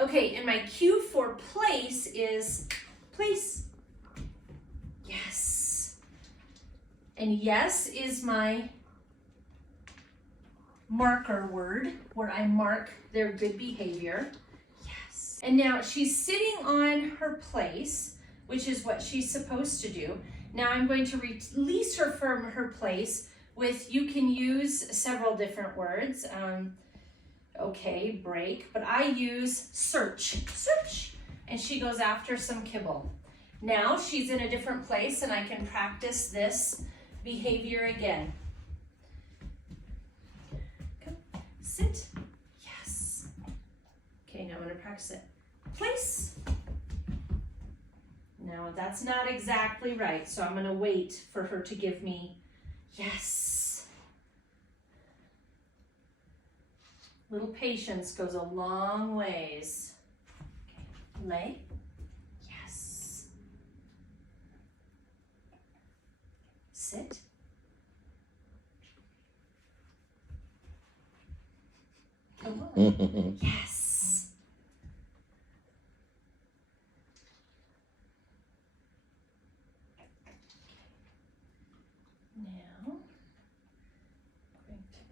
Okay, and my cue for place is place. Yes. And yes is my marker word where I mark their good behavior. Yes. And now she's sitting on her place, which is what she's supposed to do. Now I'm going to release her from her place with, you can use several different words. Okay, break, but I use search, search, and she goes after some kibble. Now she's in a different place and I can practice this behavior again. Come, sit, yes. Okay, now I'm gonna practice it. Place. Now that's not exactly right, so I'm gonna wait for her to give me yes. Little patience goes a long ways. Okay. Lay. Yes. Sit. Come on. Yes. Now, going to do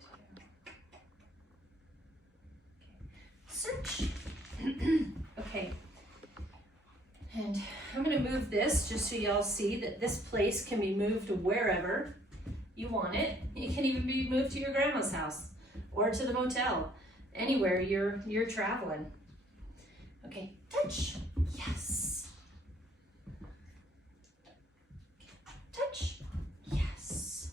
search. Okay, and I'm going to move this just so y'all see that this place can be moved to wherever you want it. It can even be moved to your grandma's house or to the motel, anywhere you're traveling. Okay, touch. Yes. Touch. Yes.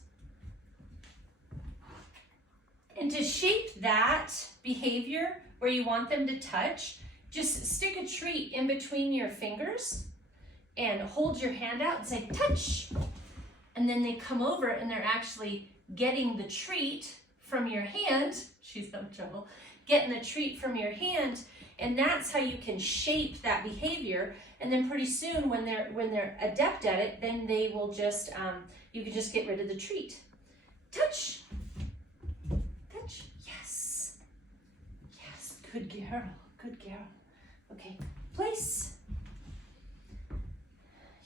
And to shape that behavior where you want them to touch, just stick a treat in between your fingers and hold your hand out and say, touch. And then they come over and they're actually getting the treat from your hand. She's no trouble. Getting the treat from your hand. And that's how you can shape that behavior. And then pretty soon when they're adept at it, then they will just, you can just get rid of the treat. Touch. Touch. Yes. Yes. Good girl. Good girl. Okay. Place.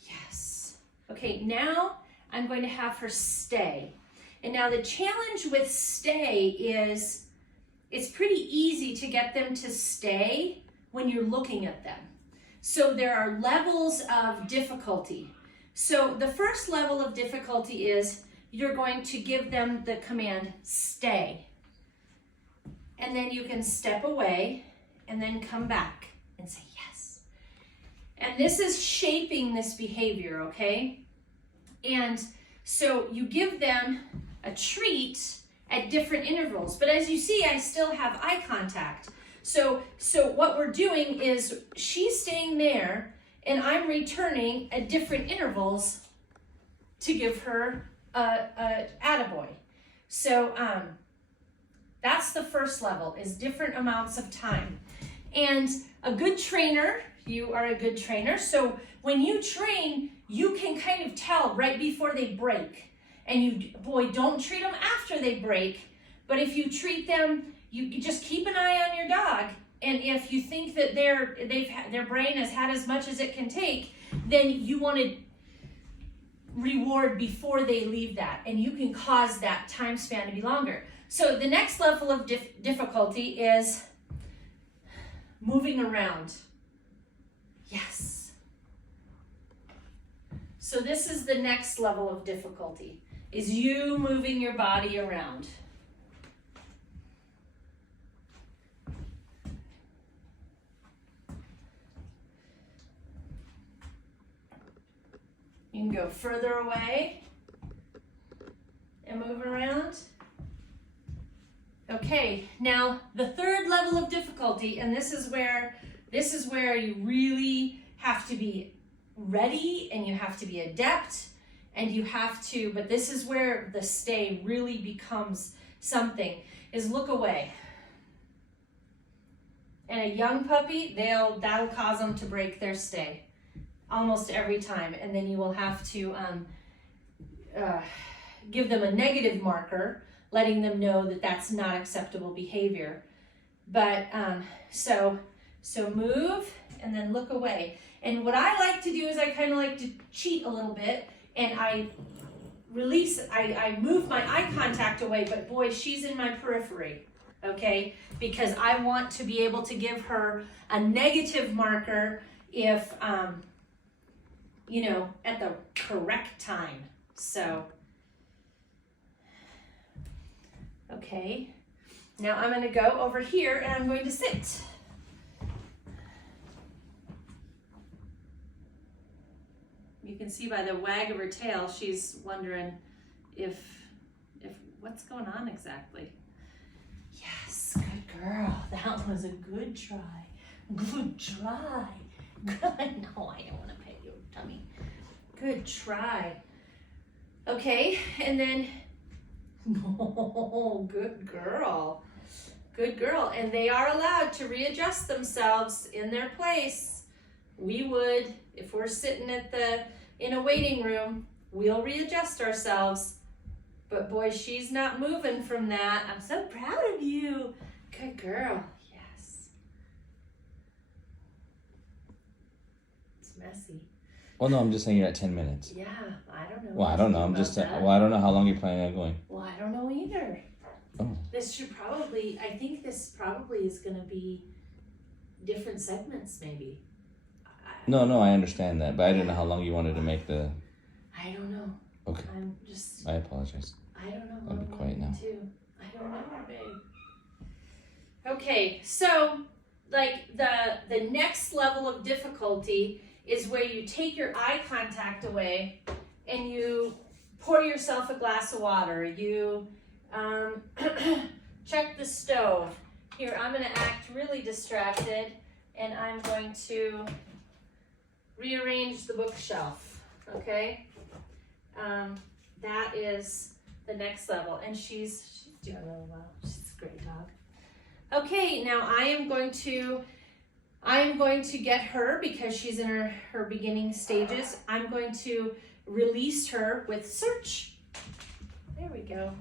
Yes. Okay, now I'm going to have her stay. And now the challenge with stay is it's pretty easy to get them to stay when you're looking at them. So there are levels of difficulty. So the first level of difficulty is you're going to give them the command stay. And then you can step away and then come back and say yes. And this is shaping this behavior, okay? And so you give them a treat at different intervals. But as you see, I still have eye contact. So what we're doing is she's staying there and I'm returning at different intervals to give her a attaboy. So that's the first level, is different amounts of time. And a good trainer, you are a good trainer, so when you train, you can kind of tell right before they break. And you, boy, don't treat them after they break, but if you treat them, you just keep an eye on your dog. And if you think that their brain has had as much as it can take, then you want to reward before they leave that. And you can cause that time span to be longer. So the next level of difficulty is moving around. Yes. So this is the next level of difficulty, is you moving your body around. You can go further away and move around. Okay, now the third level of difficulty, and this is where you really have to be ready and you have to be adept and you have to, but this is where the stay really becomes something, is look away. And a young puppy, that'll cause them to break their stay almost every time, and then you will have to give them a negative marker, letting them know that that's not acceptable behavior. But so So move and then look away. And what I like to do is I kind of like to cheat a little bit, and I release, I move my eye contact away, but boy, she's in my periphery, okay? Because I want to be able to give her a negative marker if, you know, at the correct time. So, okay. Now I'm going to go over here and I'm going to sit. You can see by the wag of her tail, she's wondering if what's going on exactly. Yes, good girl. That was a good try. Good try. Good. No, I don't want to pet your tummy. Good try. Okay, and then, no, good girl. Good girl. And they are allowed to readjust themselves in their place. We would, if we're sitting in a waiting room, we'll readjust ourselves. But boy, she's not moving from that. I'm so proud of you. Good girl. Yes. It's messy. Well, no, I'm just saying you're at 10 minutes. Yeah, I don't know. Well, I don't know. I'm just saying, well, I don't know how long you're planning on going. Well, I don't know either. Oh. This should probably, I think this probably is going to be different segments maybe. No, I understand that, but I didn't know how long you wanted to make the... I don't know. Okay. I apologize. I don't know. I'll be quiet now. Too. I don't know, babe. Okay, so like the next level of difficulty is where you take your eye contact away and you pour yourself a glass of water. You check the stove. Here, I'm going to act really distracted, and I'm going to rearrange the bookshelf, okay? That is the next level, and she's doing really well. She's a great dog. Okay, now I am going to get her, because she's in her beginning stages, I'm going to release her with search. There we go.